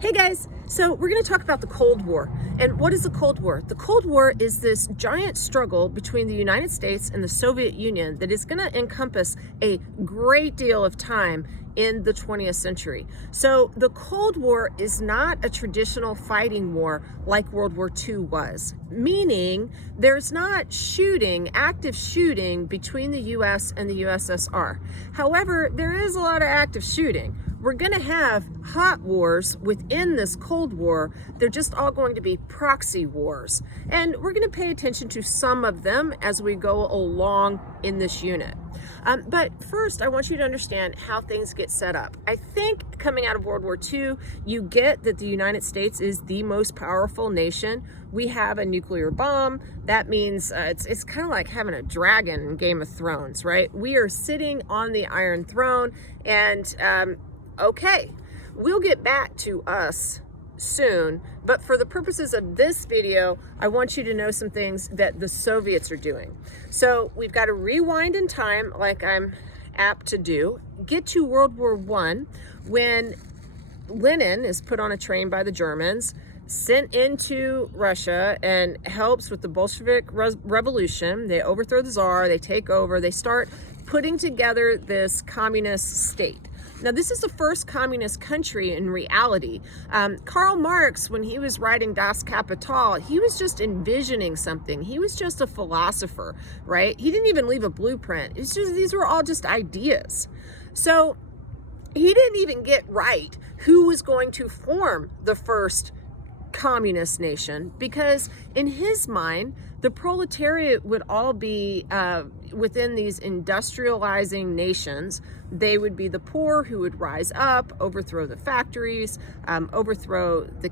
Hey guys, so we're going to talk about the Cold War. And what is the Cold War? The Cold War is this giant struggle between the United States and the Soviet Union that is going to encompass a great deal of time in the 20th century. So the Cold War is not a traditional fighting war like World War II was, meaning there's not active shooting between the US and the USSR. However, there is a lot of active shooting. We're going to have hot wars within this Cold War. They're just all going to be proxy wars. And we're going to pay attention to some of them as we go along in this unit. But first, I want you to understand how things get set up. I think coming out of World War II, you get that the United States is the most powerful nation. We have a nuclear bomb. That means it's kind of like having a dragon in Game of Thrones, right? We are sitting on the Iron Throne, and okay, we'll get back to us soon, but for the purposes of this video, I want you to know some things that the Soviets are doing. So we've got to rewind in time, like I'm apt to do, get to World War I, when Lenin is put on a train by the Germans, sent into Russia, and helps with the Bolshevik revolution. They overthrow the Tsar, they take over, they start putting together this communist state. Now, this is the first communist country in reality. Karl Marx, when he was writing Das Kapital, he was just envisioning something. He was just a philosopher, right? He didn't even leave a blueprint. It's just, these were all just ideas. So he didn't even get right who was going to form the first communist nation, because in his mind, the proletariat would all be within these industrializing nations. They would be the poor who would rise up, overthrow the factories, overthrow the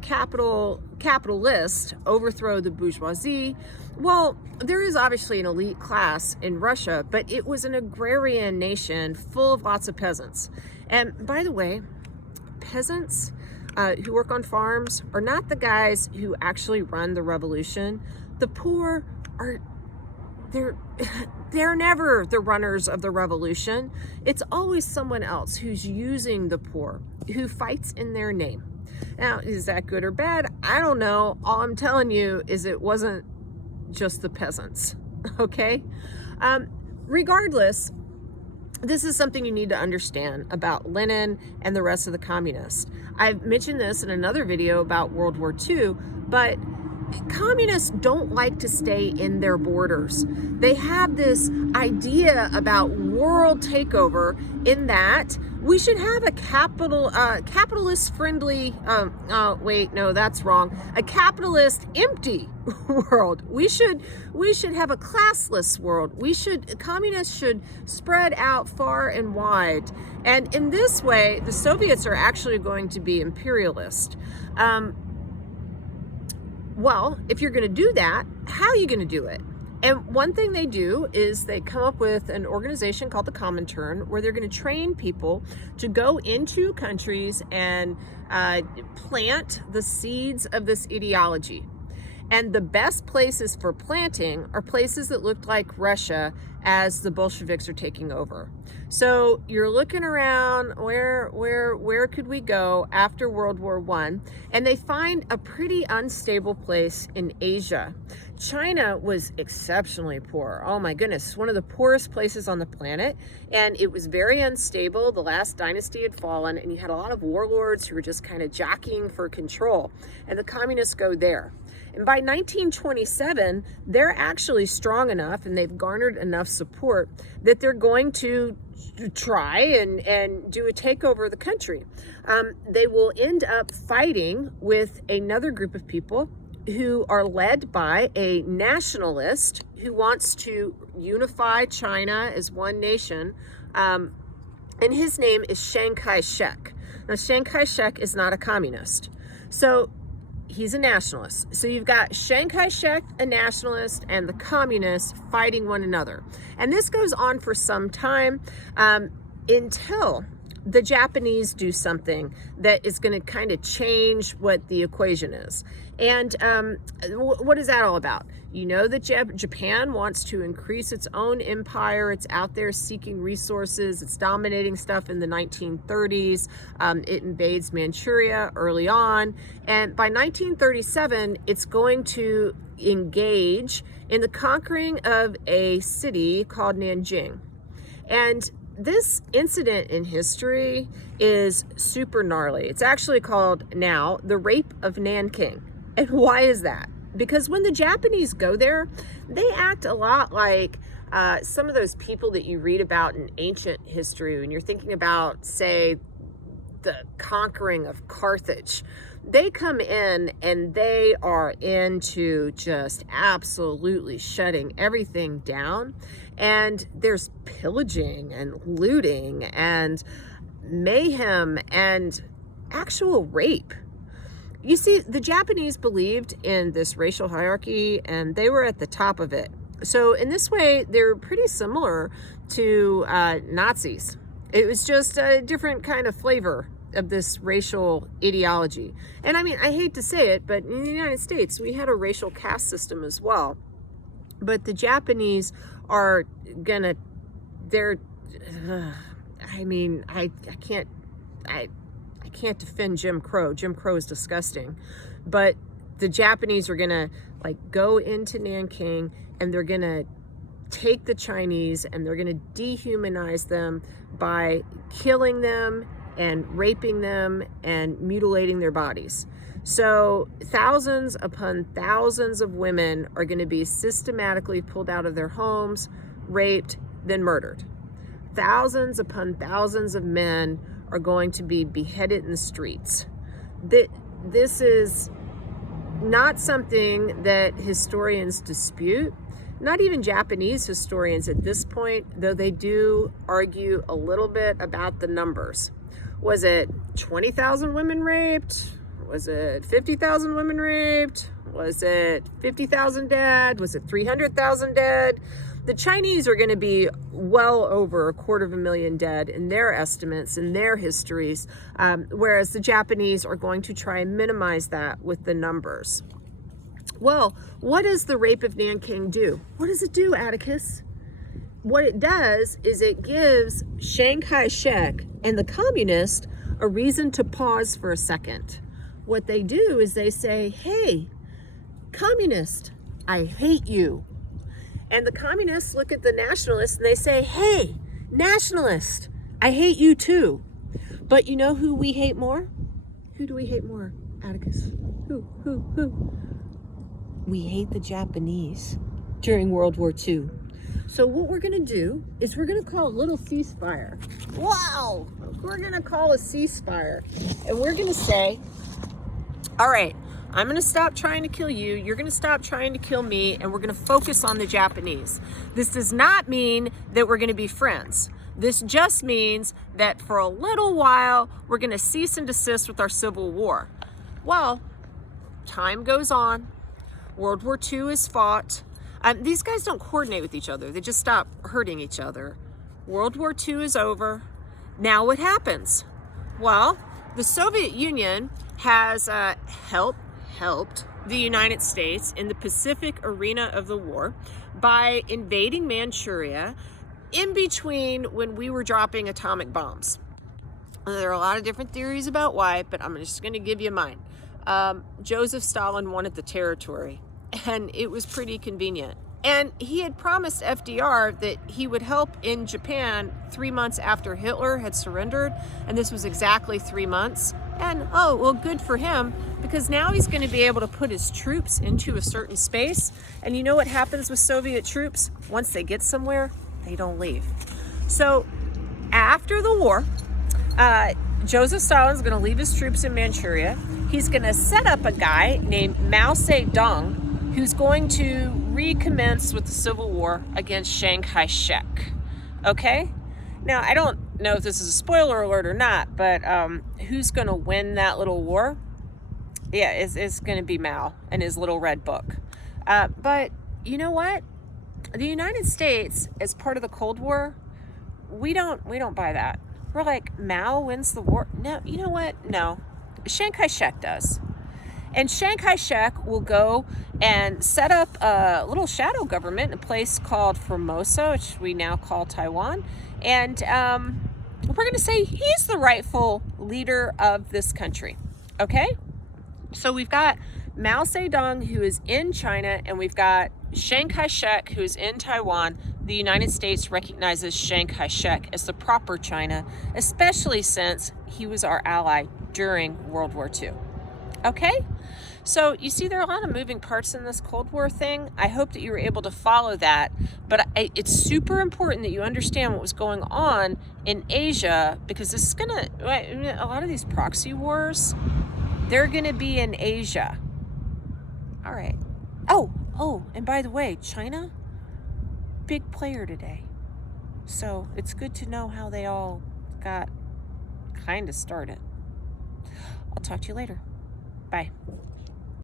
capitalist, overthrow the bourgeoisie. Well, there is obviously an elite class in Russia, but it was an agrarian nation full of lots of peasants. And by the way, peasants who work on farms are not the guys who actually run the revolution. The poor are, they're never the runners of the revolution. It's always someone else who's using the poor, who fights in their name. Now, is that good or bad? I don't know. All I'm telling you is it wasn't just the peasants, okay? Regardless, this is something you need to understand about Lenin and the rest of the communists. I've mentioned this in another video about World War II, but communists don't like to stay in their borders. They have this idea about world takeover, in that we should have a capitalist-friendly, wait, no, that's wrong. A capitalist empty world. We should have a classless world. Communists should spread out far and wide. And in this way, the Soviets are actually going to be imperialist. Well, if you're going to do that, how are you going to do it? And one thing they do is they come up with an organization called the Comintern, where they're going to train people to go into countries and plant the seeds of this ideology. And the best places for planting are places that looked like Russia as the Bolsheviks are taking over. So you're looking around, where could we go after World War I? And they find a pretty unstable place in Asia. China was exceptionally poor. Oh my goodness, one of the poorest places on the planet. And it was very unstable. The last dynasty had fallen, and you had a lot of warlords who were just kind of jockeying for control. And the communists go there. And by 1927, they're actually strong enough, and they've garnered enough support that they're going to try and do a takeover of the country. They will end up fighting with another group of people who are led by a nationalist who wants to unify China as one nation. And his name is Chiang Kai-Shek. Now, Chiang Kai-Shek is not a communist. So he's a nationalist. So you've got Chiang Kai-Shek, a nationalist, and the communists fighting one another. And this goes on for some time until the Japanese do something that is going to kind of change what the equation is. And what is that all about? You know that Japan wants to increase its own empire. It's out there seeking resources. It's dominating stuff in the 1930s. It invades Manchuria early on. And by 1937, it's going to engage in the conquering of a city called Nanjing. And this incident in history is super gnarly. It's actually called now the Rape of Nanking. And why is that? Because when the Japanese go there, they act a lot like some of those people that you read about in ancient history when you're thinking about, say, the conquering of Carthage. They come in and they are into just absolutely shutting everything down. And there's pillaging and looting and mayhem and actual rape. You see, the Japanese believed in this racial hierarchy and they were at the top of it. So in this way, they're pretty similar to Nazis. It was just a different kind of flavor of this racial ideology. And I mean, I hate to say it, but in the United States, we had a racial caste system as well. But the Japanese are gonna, I mean, I can't defend Jim Crow. Jim Crow is disgusting. But the Japanese are gonna like go into Nanking and they're gonna take the Chinese and they're gonna dehumanize them by killing them and raping them and mutilating their bodies. So thousands upon thousands of women are going to be systematically pulled out of their homes, raped, then murdered. Thousands upon thousands of men are going to be beheaded in the streets. This is not something that historians dispute. Not even Japanese historians at this point, though they do argue a little bit about the numbers. Was it 20,000 women raped? Was it 50,000 women raped? Was it 50,000 dead? Was it 300,000 dead? The Chinese are going to be well over 250,000 dead in their estimates, in their histories, whereas the Japanese are going to try and minimize that with the numbers. Well, what does the Rape of Nanking do? What does it do, Atticus? What it does is it gives Chiang Kai-Shek and the communists a reason to pause for a second. What they do is they say, hey, communist, I hate you. And the communists look at the nationalists and they say, hey, nationalist, I hate you too. But you know who we hate more? Who do we hate more, Atticus? Who? We hate the Japanese during World War II. So what we're going to do is we're going to call a little ceasefire. Wow! We're going to call a ceasefire. And we're going to say, all right, I'm going to stop trying to kill you. You're going to stop trying to kill me. And we're going to focus on the Japanese. This does not mean that we're going to be friends. This just means that for a little while, we're going to cease and desist with our civil war. Well, time goes on. World War II is fought. These guys don't coordinate with each other. They just stop hurting each other. World War II is over. Now what happens? Well, the Soviet Union has helped the United States in the Pacific arena of the war by invading Manchuria in between when we were dropping atomic bombs. There are a lot of different theories about why, but I'm just going to give you mine. Joseph Stalin wanted the territory. And it was pretty convenient. And he had promised FDR that he would help in Japan 3 months after Hitler had surrendered. And this was exactly 3 months. And, oh, well, good for him, because now he's going to be able to put his troops into a certain space. And you know what happens with Soviet troops? Once they get somewhere, they don't leave. So after the war, Joseph Stalin's going to leave his troops in Manchuria. He's going to set up a guy named Mao Zedong, who's going to recommence with the civil war against Chiang Kai-Shek. Okay? Now, I don't know if this is a spoiler alert or not, but who's going to win that little war? Yeah, it's going to be Mao and his little red book. But you know what? The United States, as part of the Cold War, we don't buy that. We're like, Mao wins the war. No, you know what? No. Chiang Kai-Shek does. And Chiang Kai-Shek will go and set up a little shadow government in a place called Formosa, which we now call Taiwan. And we're going to say he's the rightful leader of this country. Okay? So we've got Mao Zedong, who is in China, and we've got Chiang Kai-Shek, who is in Taiwan. The United States recognizes Chiang Kai-Shek as the proper China, especially since he was our ally during World War II. Okay? So you see there are a lot of moving parts in this Cold War thing. I hope that you were able to follow that. But it's super important that you understand what was going on in Asia, because this is going to, a lot of these proxy wars, they're going to be in Asia. All right. Oh, and by the way, China, big player today. So it's good to know how they all got kind of started. I'll talk to you later. Bye.